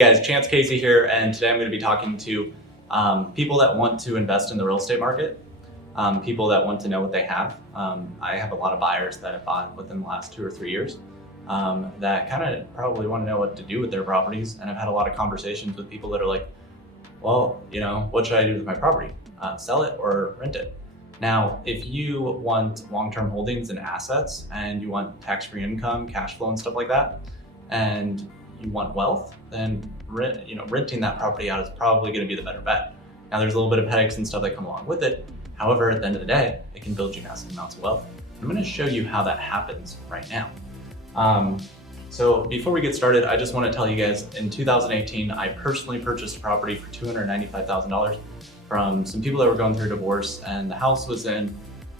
Guys, Chance Casey here, and today I'm going to be talking to people that want to invest in the real estate market, people that want to know what they have. I have a lot of buyers that have bought within the last 2 or 3 years that kind of probably want to know what to do with their properties, and I've had a lot of conversations with people that are like, well, what should I do with my property? Sell it or rent it? Now, if you want long-term holdings and assets and you want tax-free income, cash flow and stuff like that, and you want wealth, then renting that property out is probably going to be the better bet. Now, there's a little bit of headaches and stuff that come along with it. However, at the end of the day, it can build you massive amounts of wealth. I'm going to show you how that happens right now. So before we get started, I just want to tell you guys, in 2018, I personally purchased a property for $295,000 from some people that were going through a divorce, and the house was in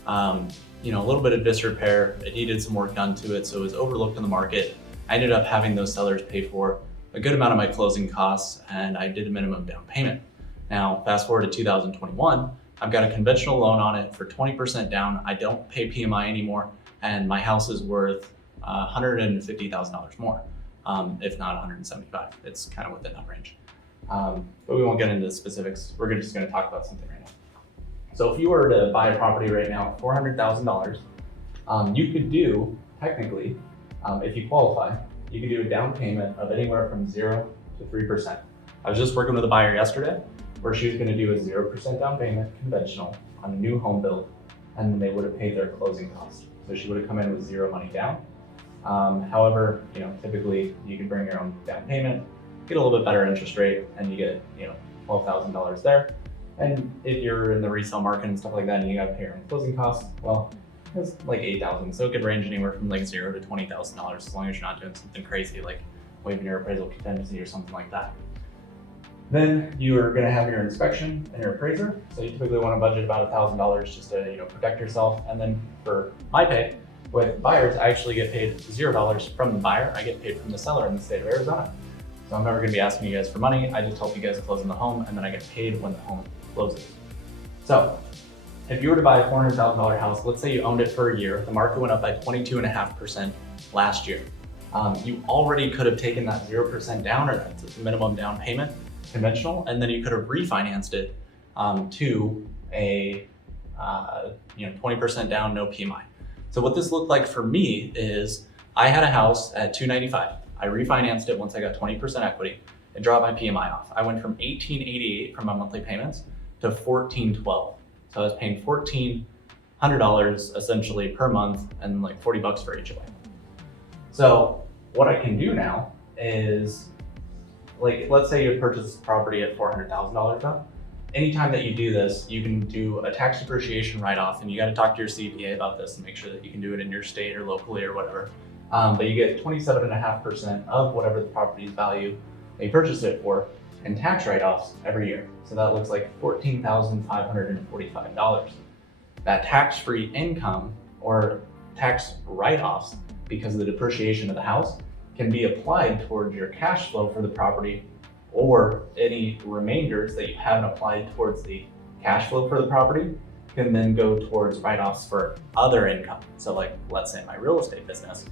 a little bit of disrepair. It needed some work done to it, so it was overlooked in the market. I ended up having those sellers pay for a good amount of my closing costs, and I did a minimum down payment. Now, fast forward to 2021, I've got a conventional loan on it for 20% down. I don't pay PMI anymore, and my house is worth $150,000 more, if not $175,000. It's kind of within that range. But we won't get into the specifics. We're just going to talk about something right now. So if you were to buy a property right now at $400,000, you could do, technically, if you qualify, you could do a down payment of anywhere from 0 to 3%. I was just working with a buyer yesterday where she was going to do a 0% down payment, conventional, on a new home build, and then they would have paid their closing costs. So she would have come in with zero money down. However, typically you can bring your own down payment, get a little bit better interest rate, and you get $12,000 there. And if you're in the resale market and stuff like that, and you got to pay your own closing costs, well, it's like $8,000. So it could range anywhere from like $0 to $20,000 as long as you're not doing something crazy like waiving your appraisal contingency or something like that. Then you are going to have your inspection and your appraiser. So you typically want to budget about $1,000 just to protect yourself. And then for my pay with buyers, I actually get paid $0 from the buyer. I get paid from the seller in the state of Arizona. So I'm never going to be asking you guys for money. I just help you guys close on the home, and then I get paid when the home closes. So if you were to buy a $400,000 house, let's say you owned it for a year, the market went up by 22.5% last year. You already could have taken that 0% down, or that minimum down payment, conventional, and then you could have refinanced it to a 20% down, no PMI. So what this looked like for me is I had a house at $295. I refinanced it once I got 20% equity and dropped my PMI off. I went from $1,888 for my monthly payments to $1,412. So I was paying $1,400 essentially per month, and like $40 for HOA. So what I can do now is, like, let's say you purchase this property at $400,000 now. Anytime that you do this, you can do a tax depreciation write-off, and you got to talk to your CPA about this and make sure that you can do it in your state or locally or whatever. But you get 27.5% of whatever the property's value that you purchased it for in tax write-offs every year. So that looks like $14,545. That tax-free income or tax write-offs, because of the depreciation of the house, can be applied towards your cash flow for the property, or any remainders that you haven't applied towards the cash flow for the property can then go towards write-offs for other income. So like, let's say my real estate business.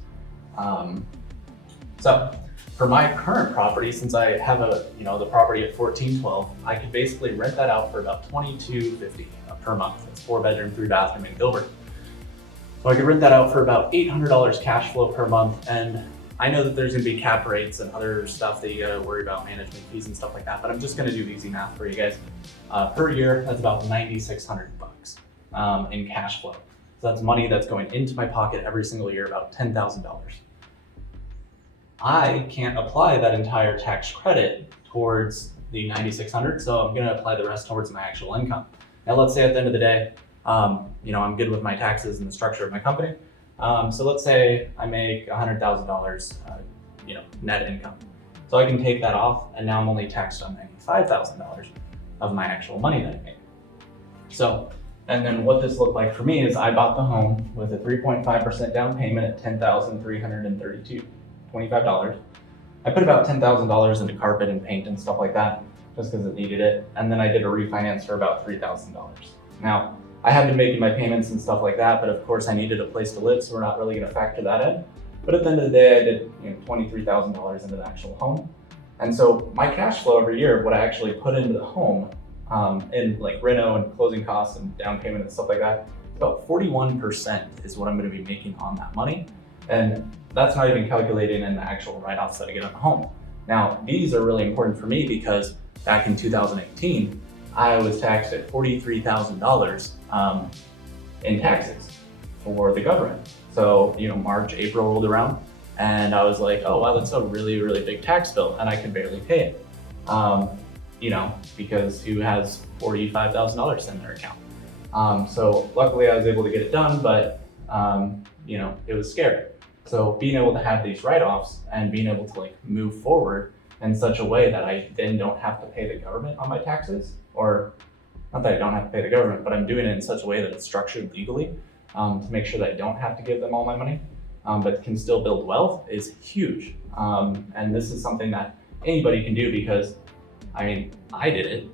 So for my current property, since I have the property at $1,412, I could basically rent that out for about $2,250 per month. It's 4-bedroom, 3-bathroom in Gilbert. So I could rent that out for about $800 cash flow per month. And I know that there's going to be cap rates and other stuff that you got to worry about, management fees and stuff like that, but I'm just going to do easy math for you guys. Per year, that's about $9,600 in cash flow. So that's money that's going into my pocket every single year, about $10,000. I can't apply that entire tax credit towards the $9,600, so I'm going to apply the rest towards my actual income. Now, let's say at the end of the day, I'm good with my taxes and the structure of my company. So let's say I make $100,000, net income. So I can take that off, and now I'm only taxed on $95,000 of my actual money that I made. So, and then what this looked like for me is I bought the home with a 3.5% down payment at $10,325. I put about $10,000 into carpet and paint and stuff like that, just because it needed it. And then I did a refinance for about $3,000. Now, I have been making my payments and stuff like that, but of course I needed a place to live, so we're not really going to factor that in. But at the end of the day, I did $23,000 into the actual home. And so my cash flow every year, what I actually put into the home, in like reno and closing costs and down payment and stuff like that, about 41% is what I'm going to be making on that money. And that's not even calculating in the actual write-offs that I get on the home. Now, these are really important for me because back in 2018, I was taxed at $43,000 in taxes for the government. So, March, April rolled around and I was like, oh, wow, that's a really, really big tax bill and I can barely pay it. Because who has $45,000 in their account? So luckily I was able to get it done, but it was scary. So being able to have these write-offs and being able to move forward in such a way that I then don't have to pay the government on my taxes, or not that I don't have to pay the government, but I'm doing it in such a way that it's structured legally to make sure that I don't have to give them all my money, but can still build wealth is huge. And this is something that anybody can do because, I did it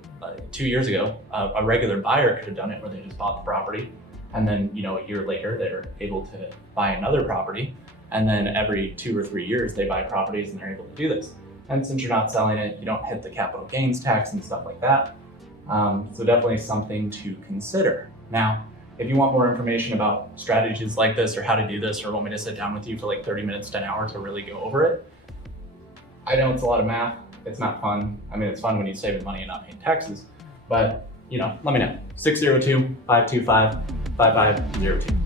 2 years ago. A regular buyer could have done it where they just bought the property and then, a year later, they're able to buy another property. And then every 2 or 3 years, they buy properties and they're able to do this. And since you're not selling it, you don't hit the capital gains tax and stuff like that. So definitely something to consider. Now, if you want more information about strategies like this or how to do this, or want me to sit down with you for 30 minutes to an hour to really go over it, I know it's a lot of math. It's not fun. It's fun when you save money and not paying taxes, but let me know. 602-525-5502.